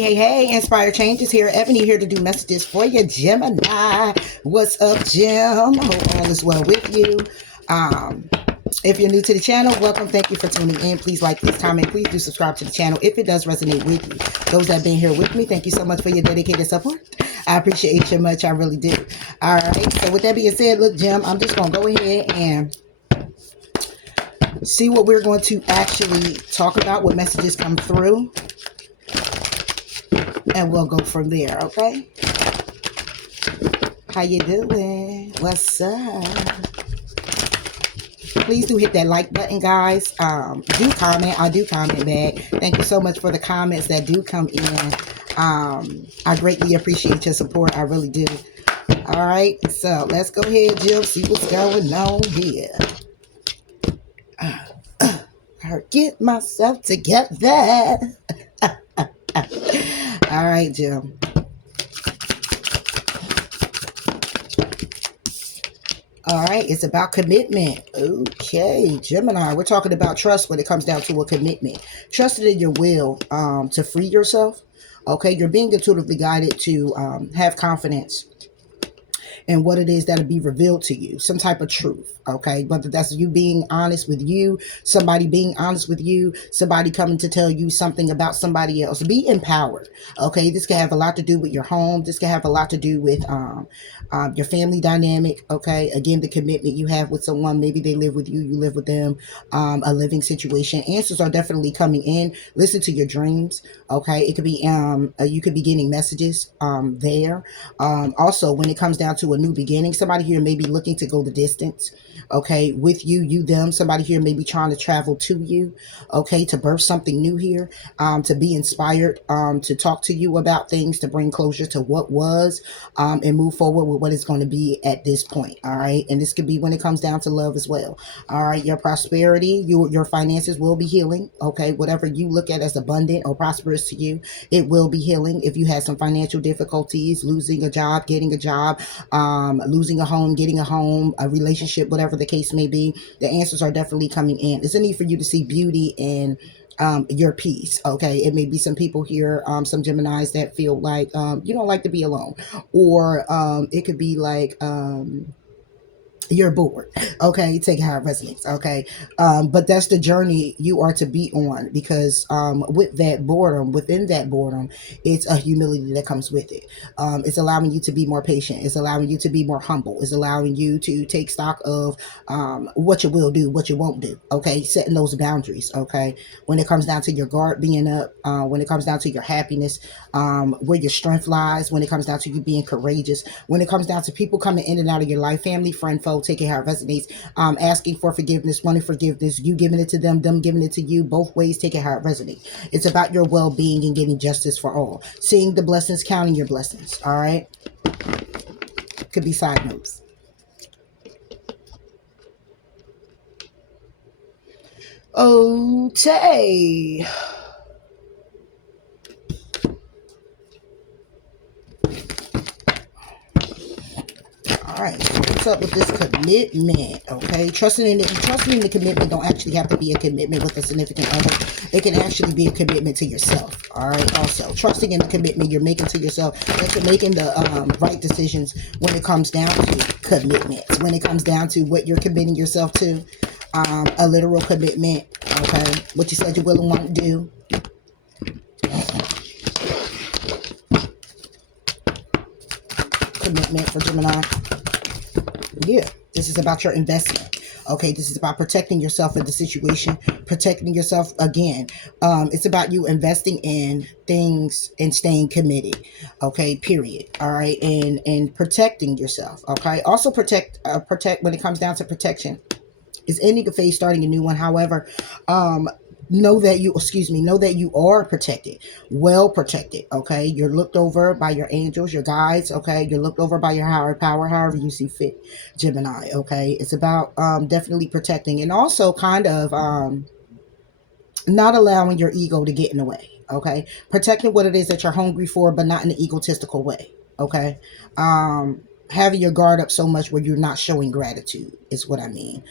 Hey, Inspire Changes here. Ebony here to do messages for you, Gemini. What's up, Gem? Hope all is well with you. If you're new to the channel, welcome. Thank you for tuning in. Please like this, comment. Please do subscribe to the channel if it does resonate with you. Those that have been here with me, thank you so much for your dedicated support. I appreciate you much. I really do. All right. So with that being said, look, Gem, I'm just going to go ahead and see what we're going to actually talk about, what messages come through. And we'll go from there, okay? How you doing? What's up? Please do hit that like button, guys. Do comment. I do comment back. Thank you so much for the comments that do come in. I greatly appreciate your support. I really do. All right, so let's go ahead, Jill, see what's going on here. Get myself together. All right, Jill. All right, it's about commitment. Okay, Gemini, we're talking about trust when it comes down to a commitment. Trusting in your will to free yourself. Okay, you're being intuitively guided to have confidence in what it is that'll be revealed to you. Some type of truth, okay? Whether that's you being honest with you, somebody being honest with you, somebody coming to tell you something about somebody else. Be empowered, okay? This can have a lot to do with your home. This can have a lot to do with your family dynamic, okay? Again, the commitment you have with someone. Maybe they live with you, you live with them, a living situation. Answers are definitely coming in. Listen to your dreams, okay? It could be, you could be getting messages there. Also, when it comes down to a new beginning, somebody here may be looking to go the distance, okay, with you, them. Somebody here may be trying to travel to you, okay, to birth something new here, to be inspired, to talk to you about things, to bring closure to what was, and move forward with what is going to be at this point. All right, and this could be when it comes down to love as well. All right, your prosperity, your finances will be healing, okay? Whatever you look at as abundant or prosperous to you, it will be healing. If you had some financial difficulties, losing a job, getting a job, losing a home, getting a home, a relationship, whatever the case may be, the answers are definitely coming in. There's a need for you to see beauty in your peace, okay? It may be some people here, some Geminis that feel like you don't like to be alone, or it could be like you're bored, okay? Take how it resonates, okay? But that's the journey you are to be on, because with that boredom, within that boredom, it's a humility that comes with it. It's allowing you to be more patient. It's allowing you to be more humble. It's allowing you to take stock of what you will do, what you won't do, okay? Setting those boundaries, okay? When it comes down to your guard being up, when it comes down to your happiness, where your strength lies, when it comes down to you being courageous, when it comes down to people coming in and out of your life, family, friend, foe, taking how it resonates, asking for forgiveness, wanting forgiveness, you giving it to them giving it to you, both ways, taking how it resonates. It's about your well-being and getting justice for all. Seeing the blessings, counting your blessings, all right? Could be side notes. Okay. All right, so what's up with this commitment, okay? Trusting in the commitment don't actually have to be a commitment with a significant other. It can actually be a commitment to yourself, all right? Also, trusting in the commitment you're making to yourself, that you're making the right decisions when it comes down to commitments, when it comes down to what you're committing yourself to, a literal commitment, okay? What you said you will and won't do. Commitment for Gemini. Yeah, this is about your investment. Okay, this is about protecting yourself in the situation, protecting yourself again. It's about you investing in things and staying committed. Okay, period. All right, and protecting yourself. Okay, also protect when it comes down to protection. Is ending a phase, starting a new one. However, know that you are protected, well protected, okay? You're looked over by your angels, your guides, okay? You're looked over by your higher power, however you see fit, Gemini, okay? It's about definitely protecting, and also kind of not allowing your ego to get in the way, okay? Protecting what it is that you're hungry for, but not in an egotistical way, okay? Having your guard up so much where you're not showing gratitude is what I mean.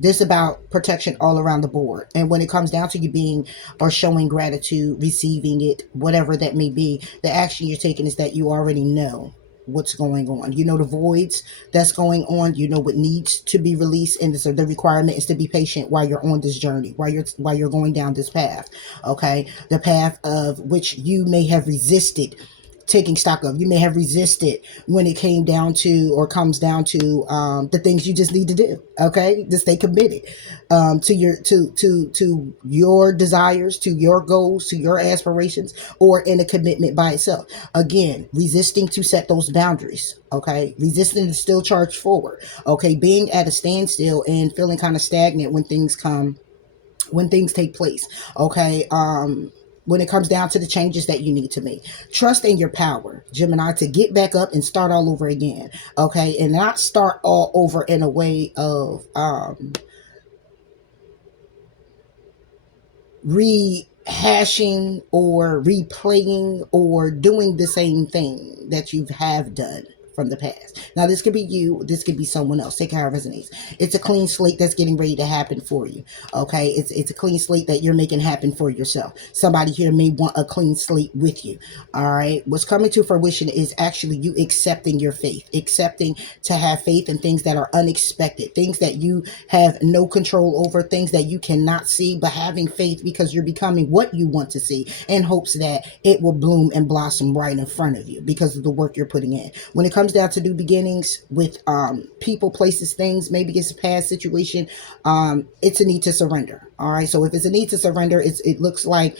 This about protection all around the board. And when it comes down to you being or showing gratitude, receiving it, whatever that may be, the action you're taking is that you already know what's going on. You know the voids that's going on. You know what needs to be released, and so the requirement is to be patient while you're on this journey, while you're going down this path. Okay, the path of which you may have resisted taking stock of. You may have resisted when it came down to or comes down to the things you just need to do. Okay, to stay committed to your desires, to your goals, to your aspirations, or in a commitment by itself. Again, resisting to set those boundaries. Okay, resisting to still charge forward. Okay, being at a standstill and feeling kind of stagnant when things take place. Okay, when it comes down to the changes that you need to make. Trust in your power, Gemini, to get back up and start all over again. Okay, and not start all over in a way of rehashing or replaying or doing the same thing that you have done from the past. Now, this could be you, this could be someone else. Take how it resonates. It's a clean slate that's getting ready to happen for you. Okay, it's a clean slate that you're making happen for yourself. Somebody here may want a clean slate with you. All right, what's coming to fruition is actually you accepting your faith, accepting to have faith in things that are unexpected, things that you have no control over, things that you cannot see, but having faith because you're becoming what you want to see in hopes that it will bloom and blossom right in front of you because of the work you're putting in. When it comes down to new beginnings with people, places, things, maybe it's a past situation, it's a need to surrender. All right, so if it's a need to surrender, it looks like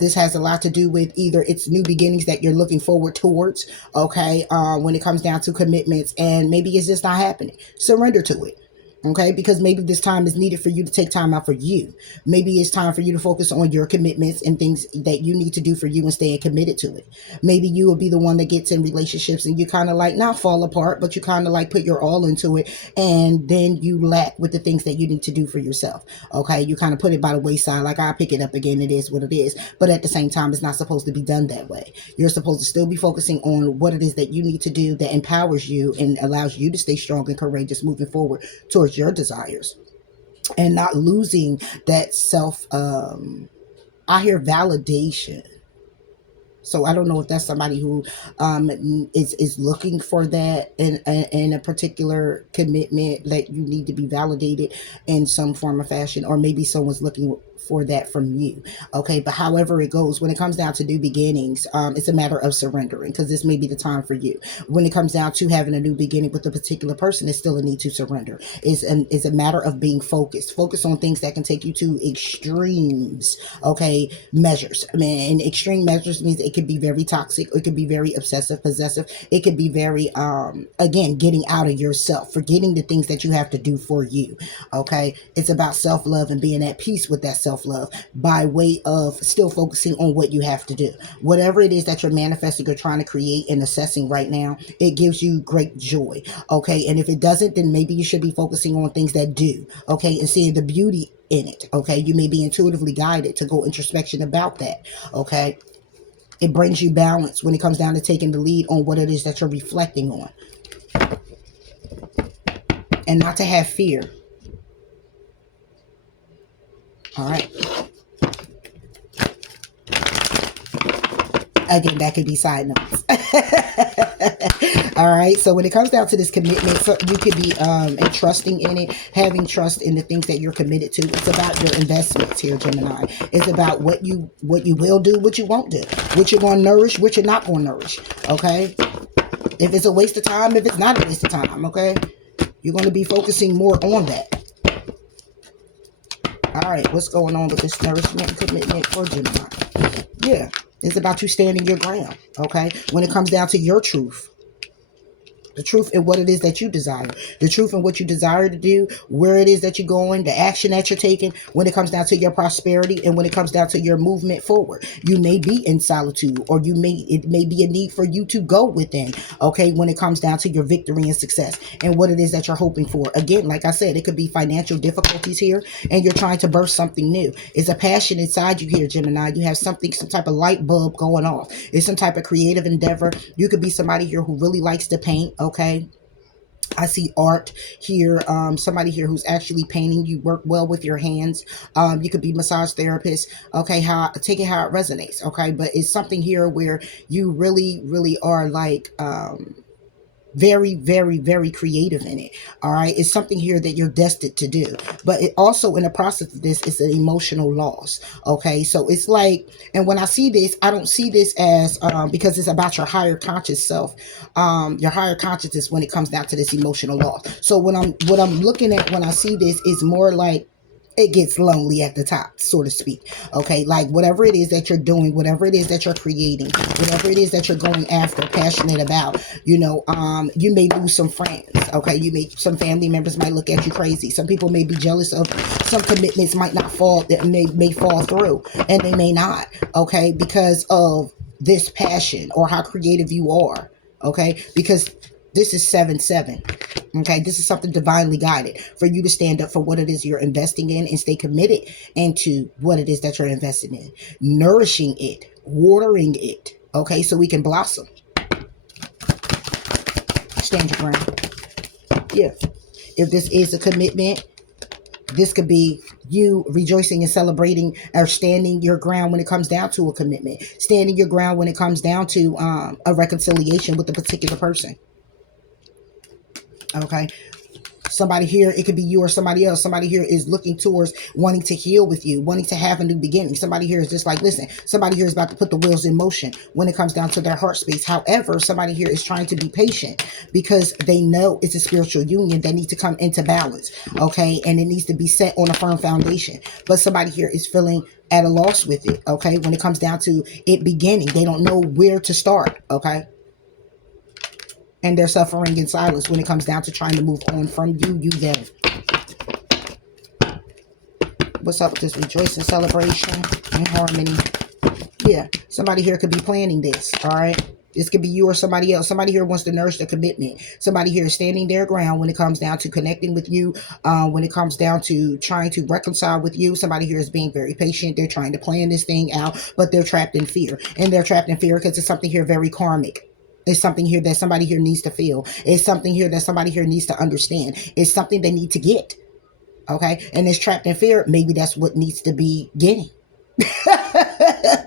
this has a lot to do with either it's new beginnings that you're looking forward towards. Okay, when it comes down to commitments, and maybe it's just not happening, surrender to it. Okay, because maybe this time is needed for you to take time out for you. Maybe it's time for you to focus on your commitments and things that you need to do for you and staying committed to it. Maybe you will be the one that gets in relationships and you kind of like not fall apart, but you kind of like put your all into it, and then you lack with the things that you need to do for yourself. Okay, you kind of put it by the wayside, like I'll pick it up again, it is what it is. But at the same time, it's not supposed to be done that way. You're supposed to still be focusing on what it is that you need to do that empowers you and allows you to stay strong and courageous moving forward towards your desires, and not losing that self I hear validation. So I don't know if that's somebody who is looking for that in a particular commitment, that you need to be validated in some form or fashion, or maybe someone's looking for that from you. Okay, but however it goes, when it comes down to new beginnings, it's a matter of surrendering, because this may be the time for you. When it comes down to having a new beginning with a particular person, it's still a need to surrender. It's a matter of being focused on things that can take you to extremes. Okay, measures. I mean, and extreme measures means it could be very toxic, it could be very obsessive possessive, it could be very again, getting out of yourself, forgetting the things that you have to do for you. Okay, it's about self-love and being at peace with that self-love by way of still focusing on what you have to do. Whatever it is that you're manifesting or trying to create and assessing right now, it gives you great joy. Okay, and if it doesn't, then maybe you should be focusing on things that do. Okay, and seeing the beauty in it. Okay, you may be intuitively guided to go introspection about that. Okay, it brings you balance when it comes down to taking the lead on what it is that you're reflecting on, and not to have fear. All right. Again, that could be side notes. All right, so when it comes down to this commitment, so you could be entrusting in it, having trust in the things that you're committed to. It's about your investments here, Gemini. It's about what you will do, what you won't do, what you're going to nourish, what you're not going to nourish. Okay, if it's a waste of time, if it's not a waste of time. Okay, you're going to be focusing more on that. All right, what's going on with this nourishment and commitment for Gemini? Yeah, it's about you standing your ground. Okay, when it comes down to your truth. The truth in what it is that you desire. The truth in what you desire to do, where it is that you're going, the action that you're taking, when it comes down to your prosperity and when it comes down to your movement forward. You may be in solitude, or it may be a need for you to go within, okay, when it comes down to your victory and success and what it is that you're hoping for. Again, like I said, it could be financial difficulties here and you're trying to birth something new. It's a passion inside you here, Gemini. You have some type of light bulb going off. It's some type of creative endeavor. You could be somebody here who really likes to paint. Okay, I see art here. Somebody here who's actually painting. You work well with your hands. You could be massage therapist. Okay, how take it how it resonates. Okay, but it's something here where you really, really are like very, very, very creative in it. All right, it's something here that you're destined to do, but it also in the process of this is an emotional loss. Okay, so it's like, and when I see this, I don't see this as because it's about your higher conscious self, your higher consciousness when it comes down to this emotional loss. So what I'm looking at when I see this is more like it gets lonely at the top, so to speak. Okay, like whatever it is that you're doing, whatever it is that you're creating, whatever it is that you're going after, passionate about, you may lose some friends. Okay, you may some family members might look at you crazy. Some people may be jealous of some commitments might not fall that may fall through, and they may not. Okay, because of this passion or how creative you are. Okay, because this is 7-7. Okay, this is something divinely guided for you to stand up for what it is you're investing in and stay committed into what it is that you're investing in, nourishing it, watering it. Okay, so we can blossom. Stand your ground. Yeah. If this is a commitment, this could be you rejoicing and celebrating or standing your ground when it comes down to a commitment, standing your ground when it comes down to a reconciliation with a particular person. Okay, somebody here, it could be you or somebody else. Somebody here is looking towards wanting to heal with you, wanting to have a new beginning. Somebody here is just like, listen, somebody here is about to put the wheels in motion when it comes down to their heart space. However, somebody here is trying to be patient because they know it's a spiritual union that needs to come into balance. Okay, and it needs to be set on a firm foundation. But somebody here is feeling at a loss with it. Okay, when it comes down to it beginning, they don't know where to start. Okay, and they're suffering in silence when it comes down to trying to move on from you, them. What's up with this rejoicing, celebration, and harmony? Yeah, somebody here could be planning this, all right? This could be you or somebody else. Somebody here wants to nourish the commitment. Somebody here is standing their ground when it comes down to connecting with you, when it comes down to trying to reconcile with you. Somebody here is being very patient. They're trying to plan this thing out, but they're trapped in fear. And they're trapped in fear because it's something here very karmic. It's something here that somebody here needs to feel. It's something here that somebody here needs to understand. It's something they need to get. Okay? And it's trapped in fear. Maybe that's what needs to be getting.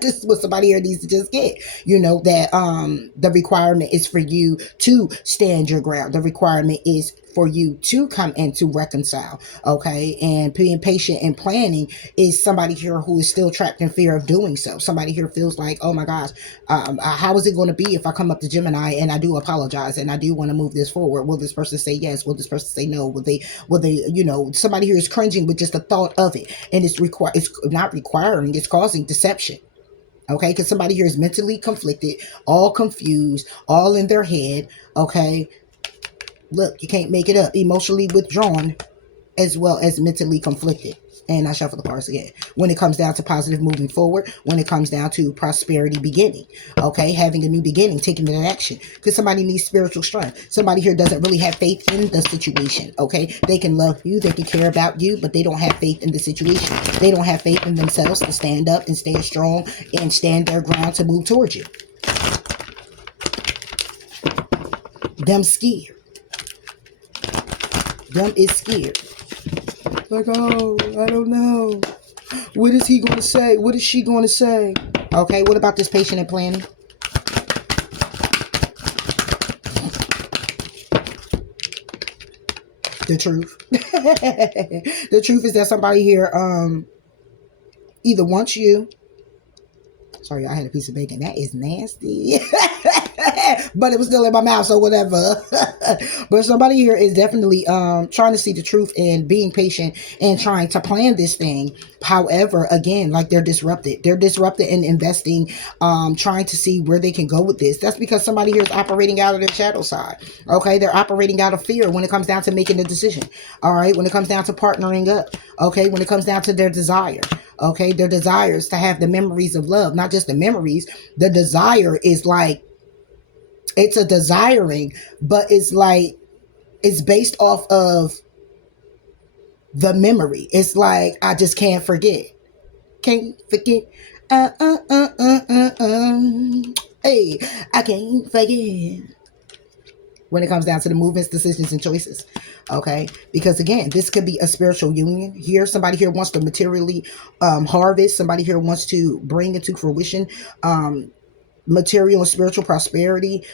This is what somebody here needs to just get. That the requirement is for you to stand your ground. The requirement is for you to come and to reconcile. Okay, and being patient and planning is somebody here who is still trapped in fear of doing so. Somebody here feels like, oh my gosh, how is it going to be if I come up to Gemini and I do apologize and I do want to move this forward? Will this person say yes? Will this person say no? Will they somebody here is cringing with just the thought of it, and it's not requiring, it's causing deception. Okay, because somebody here is mentally conflicted, all confused, all in their head. Okay, look, you can't make it up. Emotionally withdrawn as well as mentally conflicted. And I shuffle the cards again. When it comes down to positive moving forward, when it comes down to prosperity beginning, okay, having a new beginning, taking an action, because somebody needs spiritual strength. Somebody here doesn't really have faith in the situation, okay? They can love you, they can care about you, but they don't have faith in the situation. They don't have faith in themselves to stand up and stay strong and stand their ground to move towards you. Them scared. Them is scared. Like, oh, I don't know. What is he going to say? What is she going to say? Okay, what about this patient and planning? The truth. The truth is that somebody here either wants you. Sorry, I had a piece of bacon. That is nasty. But it was still in my mouth, so whatever. But somebody here is definitely trying to see the truth and being patient and trying to plan this thing. However, again, like they're disrupted. They're disrupted in investing, trying to see where they can go with this. That's because somebody here is operating out of their shadow side. Okay, they're operating out of fear when it comes down to making a decision. All right, when it comes down to partnering up. Okay, when it comes down to their desire. Okay, their desires to have the memories of love, not just the memories. The desire is like, it's a desiring, but it's like, it's based off of the memory. It's like, I just can't forget. Can't forget. Hey, I can't forget. when it comes down to the movements, decisions, and choices. Okay, because again, this could be a spiritual union here. Somebody here wants to materially harvest. Somebody here wants to bring into fruition material and spiritual prosperity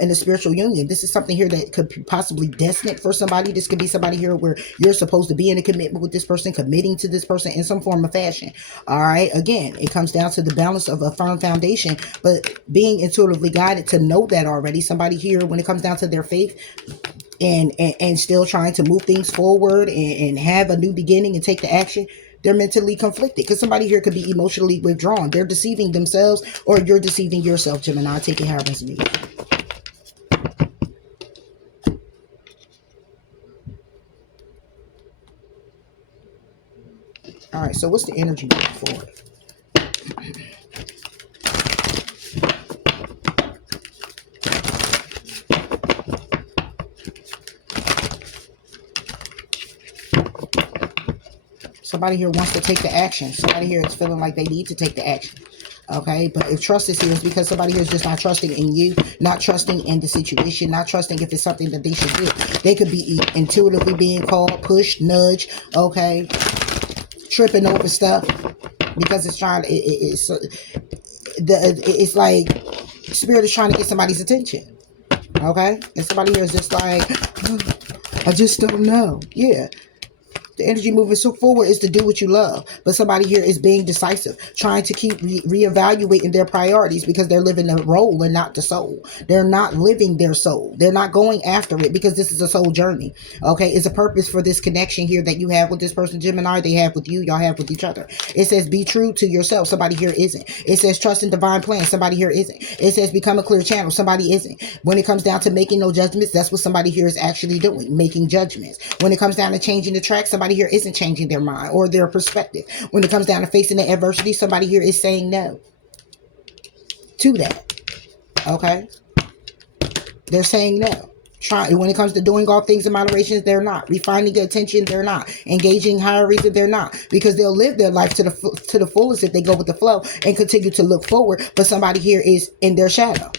in a spiritual union. This is something here that could be possibly destined for somebody. This could be somebody here where you're supposed to be in a commitment with this person, committing to this person in some form of fashion. All right, again, it comes down to the balance of a firm foundation, but being intuitively guided to know that already. Somebody here, when it comes down to their faith, and still trying to move things forward and have a new beginning and take the action, they're mentally conflicted, because somebody here could be emotionally withdrawn. They're deceiving themselves, or you're deceiving yourself, Gemini. Take it how it resonates. All right, so what's the energy moving forward? Somebody here wants to take the action. Somebody here is feeling like they need to take the action. Okay, but if trust is here, it's because somebody here is just not trusting in you, not trusting in the situation, not trusting if it's something that they should do. They could be intuitively being called, pushed, nudged, okay, tripping over stuff because it's trying. It's like spirit is trying to get somebody's attention. Okay, and somebody here is just like, I just don't know. Yeah. The energy moving so forward is to do what you love. But somebody here is being decisive, trying to keep reevaluating their priorities because they're living the role and not the soul. They're not living their soul. They're not going after it because this is a soul journey. Okay, it's a purpose for this connection here that you have with this person, Gemini, they have with you, y'all have with each other. It says be true to yourself. Somebody here isn't. It says trust in divine plan. Somebody here isn't. It says become a clear channel. Somebody isn't. When it comes down to making no judgments, that's what somebody here is actually doing, making judgments. When it comes down to changing the track, somebody here isn't changing their mind or their perspective. When it comes down to facing the adversity, somebody here is saying no to that. Okay, they're saying no. When it comes to doing all things in moderation, they're not. Refining the attention, they're not. Engaging higher reason, they're not. Because they'll live their life to the fullest if they go with the flow and continue to look forward. But somebody here is in their shadow.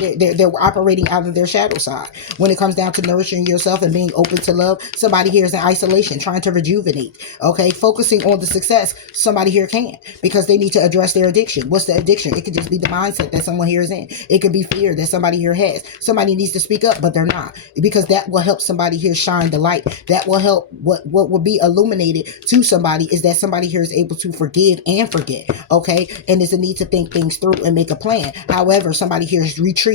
They're operating out of their shadow side. When it comes down to nourishing yourself and being open to love, somebody here is in isolation, trying to rejuvenate. Okay, focusing on the success, somebody here can't, because they need to address their addiction. What's the addiction? It could just be the mindset that someone here is in. It could be fear that somebody here has. Somebody needs to speak up, but they're not, because that will help somebody here shine the light. That will help. What will be illuminated to somebody is that somebody here is able to forgive and forget. Okay, and there's a need to think things through and make a plan. However, somebody here is retreating.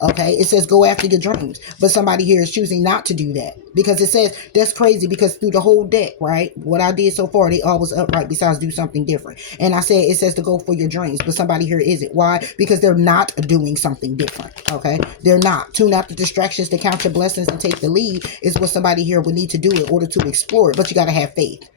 Okay, it says go after your dreams, but somebody here is choosing not to do that, because it says that's crazy, because through the whole deck, right, what I did so far, they all was upright besides do something different. And I said it says to go for your dreams, but somebody here isn't. Why? Because they're not doing something different. Okay, they're not. Tune out the distractions to count your blessings and take the lead is what somebody here would need to do in order to explore it. But you got to have faith.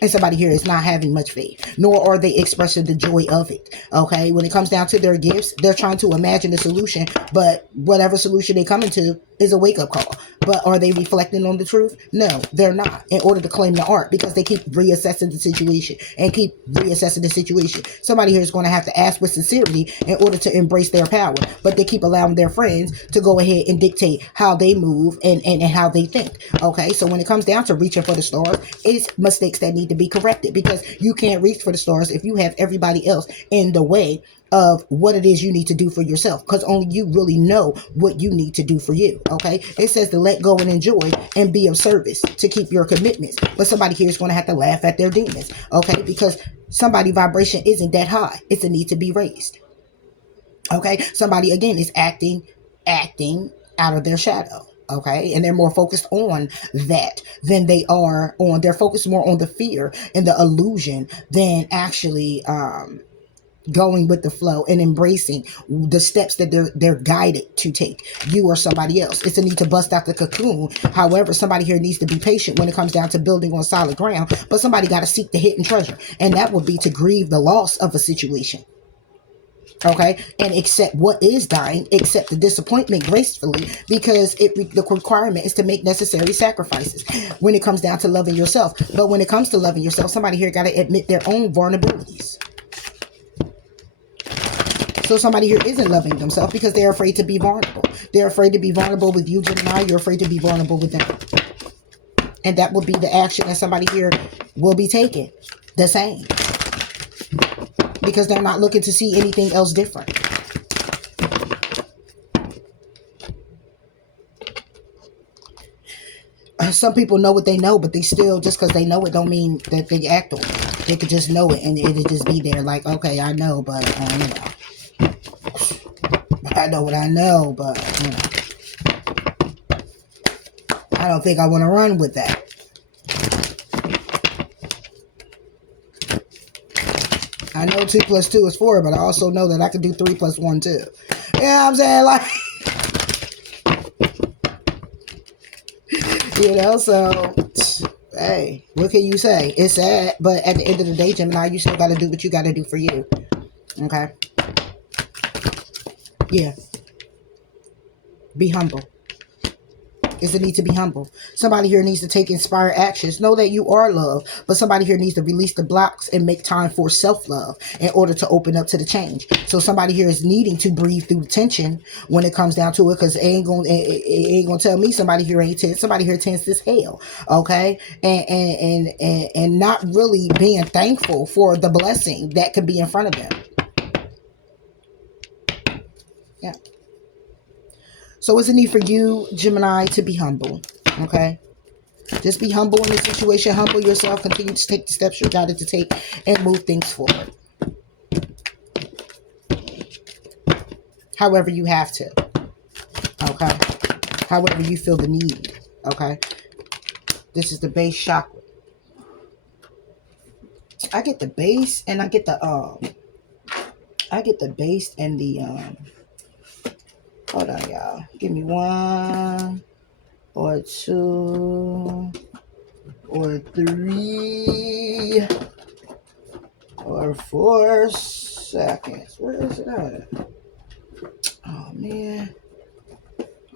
And somebody here is not having much faith, nor are they expressing the joy of it. Okay, when it comes down to their gifts, they're trying to imagine a solution, but whatever solution they come into is a wake-up call. But are they reflecting on the truth? No, they're not, in order to claim the art, because they keep reassessing the situation and keep reassessing the situation. Somebody here is going to have to ask with sincerity in order to embrace their power, but they keep allowing their friends to go ahead and dictate how they move and how they think. Okay, so when it comes down to reaching for the stars, it's mistakes that need to be corrected, because you can't reach for the stars if you have everybody else in the way of what it is you need to do for yourself, because only you really know what you need to do for you. Okay, it says to let go and enjoy and be of service, to keep your commitments. But somebody here is going to have to laugh at their demons. Okay, because somebody vibration isn't that high. It's a need to be raised. Okay, somebody again is acting out of their shadow. Okay, and they're more focused on that than they are on, they're focused more on the fear and the illusion than actually going with the flow and embracing the steps that they're guided to take. You or somebody else. It's a need to bust out the cocoon. However, somebody here needs to be patient when it comes down to building on solid ground, but somebody got to seek the hidden treasure, and that would be to grieve the loss of a situation. Okay, and accept what is dying, accept the disappointment gracefully, because the requirement is to make necessary sacrifices when it comes down to loving yourself. But when it comes to loving yourself, somebody here got to admit their own vulnerabilities. So somebody here isn't loving themselves because they're afraid to be vulnerable. They're afraid to be vulnerable with you, Gemini. You're afraid to be vulnerable with them. And that will be the action that somebody here will be taking. The same. Because they're not looking to see anything else different. Some people know what they know, but they still, just because they know it don't mean that they act on it. They could just know it and it'll just be there like, okay, I know, but, you know. I know what I know, but, you know. I don't think I want to run with that. I know 2 + 2 is 4, but I also know that I can do 3 + 1 too. You know what I'm saying? Like, you know, so, hey, what can you say? It's sad, but at the end of the day, Gemini, you still got to do what you got to do for you. Okay? Yeah. Be humble. Is the need to be humble. Somebody here needs to take inspired actions. Know that you are loved, but somebody here needs to release the blocks and make time for self-love in order to open up to the change. So somebody here is needing to breathe through the tension when it comes down to it, because it ain't gonna tell me somebody here ain't tense. Somebody here tense as hell, okay? And not really being thankful for the blessing that could be in front of them. Yeah. So it's a need for you, Gemini, to be humble, okay? Just be humble in this situation. Humble yourself. Continue to take the steps you're guided to take and move things forward. However you have to, okay? However you feel the need, okay? This is the base chakra. I get the base and I get the base and the hold on, y'all. Give me 1 or 2 or 3 or 4 seconds. Where is it at? Oh man,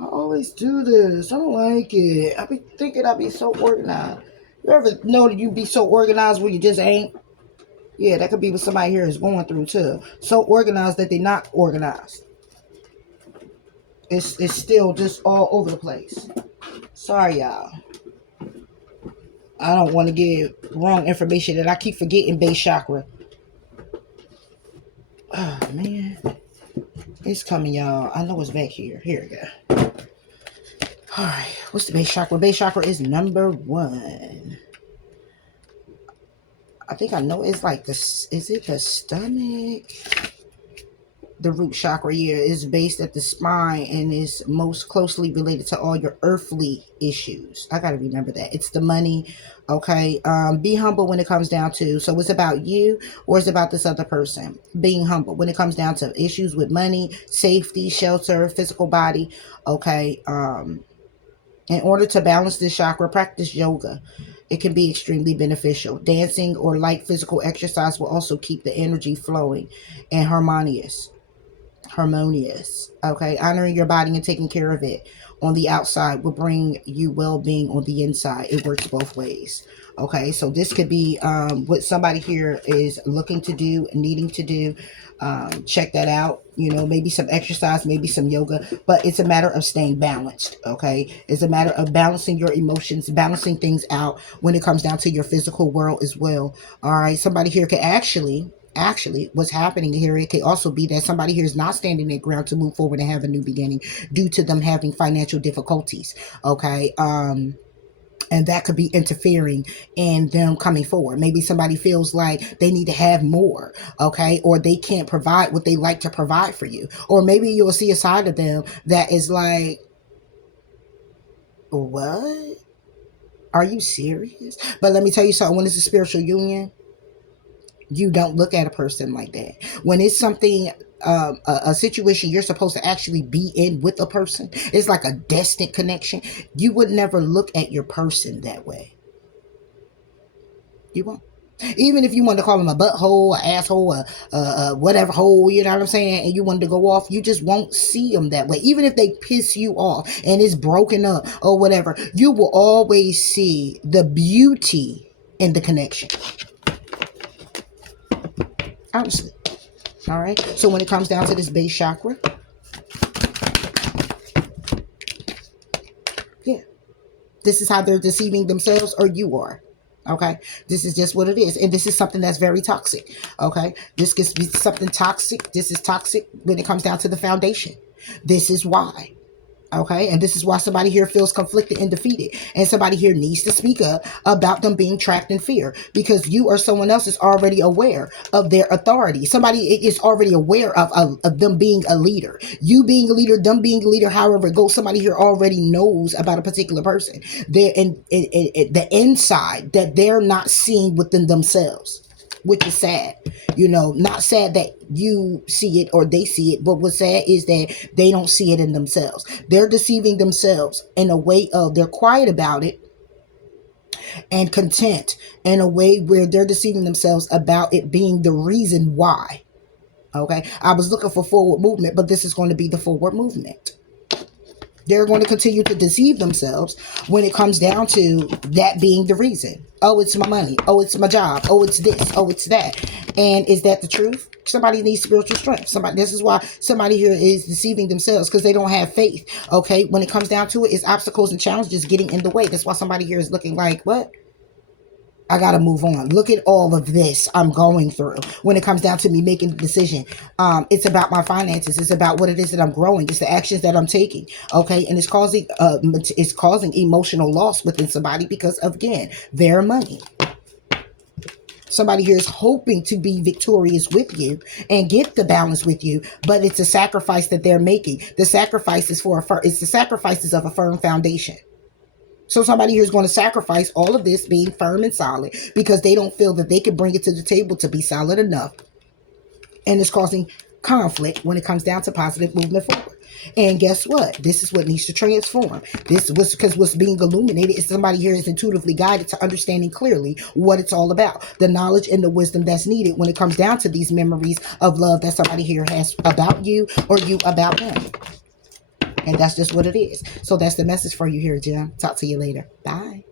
I always do this. I don't like it. I be thinking I be so organized. You ever know that you be so organized where you just ain't? Yeah, that could be what somebody here is going through too. So organized that they're not organized. It's still just all over the place. Sorry, y'all. I don't want to give wrong information that I keep forgetting base chakra. Oh, man. It's coming, y'all. I know it's back here. Here we go. All right. What's the base chakra? Base chakra is number 1. I think I know it's like this. Is it the stomach? The root chakra here is based at the spine and is most closely related to all your earthly issues. I got to remember that. It's the money. Okay. Be humble when it comes down to, so it's about you or it's about this other person. Being humble when it comes down to issues with money, safety, shelter, physical body. Okay. In order to balance this chakra, practice yoga. It can be extremely beneficial. Dancing or light physical exercise will also keep the energy flowing and harmonious. Okay, honoring your body and taking care of it on the outside will bring you well-being on the inside. It works both ways. Okay, so this could be what somebody here is looking to do, needing to do. Check that out. You know, maybe some exercise, maybe some yoga, but it's a matter of staying balanced. Okay, it's a matter of balancing your emotions, balancing things out when it comes down to your physical world as well. All right, somebody here can actually what's happening here, it could also be that somebody here is not standing their ground to move forward and have a new beginning due to them having financial difficulties. Okay. And that could be interfering in them coming forward. Maybe somebody feels like they need to have more, okay, or they can't provide what they like to provide for you, or maybe you'll see a side of them that is like, what, are you serious? But let me tell you something. When it's a spiritual union, you don't look at a person like that. When it's something, a situation you're supposed to actually be in with a person, it's like a destined connection. You would never look at your person that way. You won't. Even if you wanted to call him a butthole, an asshole, whatever hole, you know what I'm saying, and you wanted to go off, you just won't see them that way. Even if they piss you off and it's broken up or whatever, you will always see the beauty in the connection. Honestly. All right. So when it comes down to this base chakra, yeah, this is how they're deceiving themselves, or you are. Okay, this is just what it is, and this is something that's very toxic. Okay, this could be something toxic. This is toxic when it comes down to the foundation. This is why. Okay, and this is why somebody here feels conflicted and defeated, and somebody here needs to speak up about them being trapped in fear, because you or someone else is already aware of their authority. Somebody is already aware of them being a leader, you being a leader, them being a leader, however it goes. Somebody here already knows about a particular person. They're in the inside that they're not seeing within themselves, which is sad. Not sad that you see it or they see it, but what's sad is that they don't see it in themselves. They're deceiving themselves in a way of they're quiet about it and content, in a way where they're deceiving themselves about it being the reason why. Okay, I was looking for forward movement, but this is going to be the forward movement. They're going to continue to deceive themselves when it comes down to that being the reason. Oh, it's my money. Oh, it's my job. Oh, it's this. Oh, it's that. And is that the truth? Somebody needs spiritual strength. This is why somebody here is deceiving themselves, because they don't have faith. Okay, when it comes down to it, it's obstacles and challenges getting in the way. That's why somebody here is looking like, what? I got to move on. Look at all of this I'm going through when it comes down to me making the decision. It's about my finances. It's about what it is that I'm growing. It's the actions that I'm taking. Okay. And it's causing emotional loss within somebody because of, again, their money. Somebody here is hoping to be victorious with you and get the balance with you, but it's a sacrifice that they're making. The sacrifice is it's the sacrifices of a firm foundation. So somebody here is going to sacrifice all of this being firm and solid because they don't feel that they can bring it to the table to be solid enough. And it's causing conflict when it comes down to positive movement forward. And guess what? This is what needs to transform. This was because what's being illuminated is somebody here is intuitively guided to understanding clearly what it's all about. The knowledge and the wisdom that's needed when it comes down to these memories of love that somebody here has about you or you about them. And that's just what it is. So that's the message for you here, Jim. Talk to you later. Bye.